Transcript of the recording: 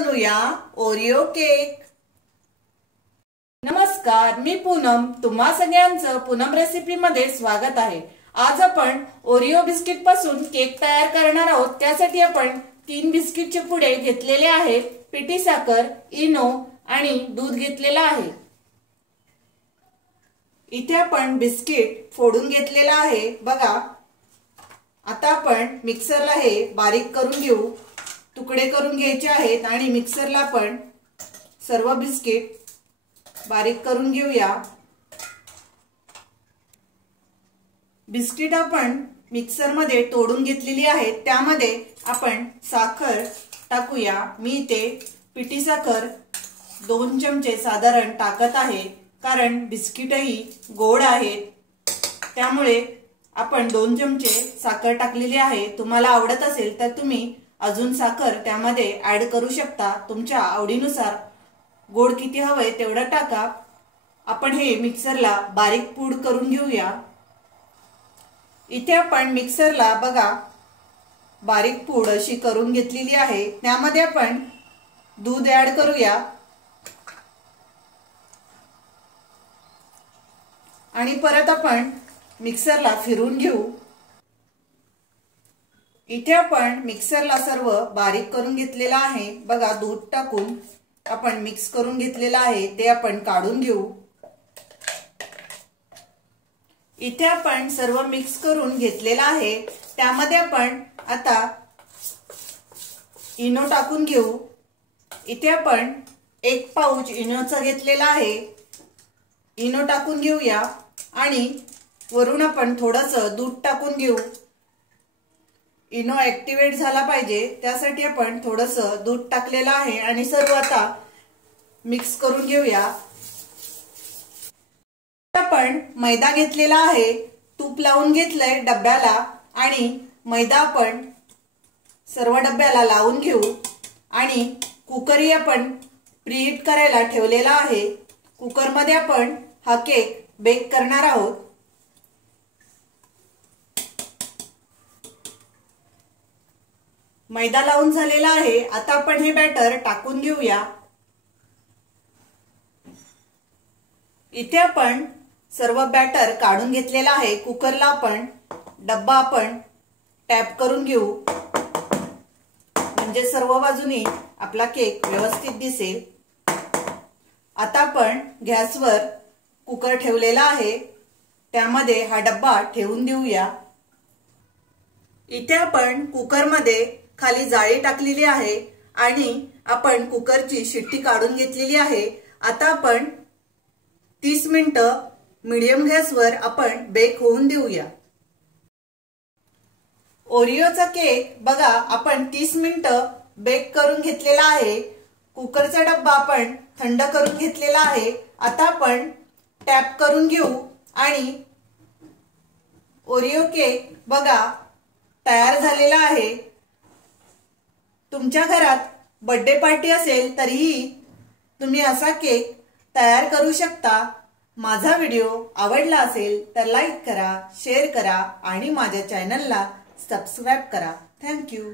बनवूया Oreo cake. नमस्कार, मी पूनम। तुम्हा सगळ्यांचं पूनम रेसिपी मध्ये स्वागत आहे। आज आपण ओरिओ बिस्किट पासून केक तयार करणार आहोत। त्यासाठी आपण 3 बिस्किटचे पुडे घेतलेले आहेत, पिठी साखर, इनो आणि दूध घेतलेला आहे। इथे आपण बिस्किट फोडून घेतलेला आहे बघा। आता आपण मिक्सरला हे बारीक करून घेऊ। तुकडे करून घ्यायचे आहेत आणि मिक्सरला आपण सर्व बिस्किट बारीक करून घेऊया। बिस्किट आपण मिक्सर मध्ये तोडून घेतलेली आहे। त्यामध्ये आपण साखर टाकूया। मी इथे पिठी साखर 2 चमचे साधारण टाकत आहे, कारण बिस्किटही गोड आहेत, त्यामुळे आपण 2 चमचे साखर टाकलेली आहे। तुम्हाला आवडत असेल तर तुम्ही अजून साखर त्यामध्ये ऍड करू शकता। तुमच्या आवडीनुसार गोड किती हवे तेवढं टाका। आपण हे मिक्सरला बारीक पूड करून घेऊया। इथे आपण मिक्सरला बघा बारीक पूड अशी करून घेतलेली आहे। त्यामध्ये आपण दूध ऍड करूया आणि परत आपण मिक्सरला फिरवून घेऊ। इथे आपण मिक्सरला सर्व बारीक करून घेतलेला आहे बघा। दूध टाकून आपण मिक्स करून घेतलेला आहे, ते आपण काढून घेऊ। इथे आपण सर्व मिक्स करून घेतलेला आहे। त्यामध्ये आपण आता इनो टाकून घेऊ। इथे आपण 1 पाउच इनोचा घेतलेला आहे। इनो टाकून घेऊया आणि वरून आपण थोडंसं दूध टाकून घेऊ। इनो ऍक्टिव्हेट झाला पाहिजे त्यासाठी आपण थोडंसं दूध टाकलेलं आहे आणि सर्व आता मिक्स करून घेऊया। आपण मैदा घेतलेला आहे, तूप लावून घेतलंय डब्याला आणि मैदा आपण सर्व डब्याला लावून घेऊ आणि कुकरही आपण प्रीहीट करायला ठेवलेला आहे। कुकर मध्ये आपण हा केक बेक करणार आहोत। मैदा लावून झालेला आहे। आता आपण हे बॅटर टाकून घेऊया। इथे आपण सर्व बॅटर काढून घेतलेला आहे। कुकरला आपण डब्बा आपण टॅप करून घेऊ, म्हणजे सर्व बाजूनी आपला केक व्यवस्थित दिसेल। आता आपण गॅसवर कुकर ठेवलेला आहे, त्यामध्ये हा डब्बा ठेवून देऊया। इथे आपण कुकर मध्ये खाली जाळी टाकलेली आहे आणि आपण कुकरची शिट्टी काढून घेतलेली आहे। आता आपण 30 मिनिटं मीडियम गॅसवर आपण बेक होऊन देऊया। ओरिओचा केक बघा आपण 30 मिनिटं बेक करून घेतलेला आहे। कुकरचा डब्बा आपण थंड करून घेतलेला आहे। आता आपण टॅप करून घेऊ आणि ओरिओ केक बघा तयार झालेला आहे। तुमच्या घरात बर्थडे पार्टी असेल तरीही तुम्ही असा केक तयार करू शकता। माझा व्हिडिओ आवडला असेल तर लाईक करा, शेअर करा आणि माझ्या चॅनलला सबस्क्राइब करा। Thank you.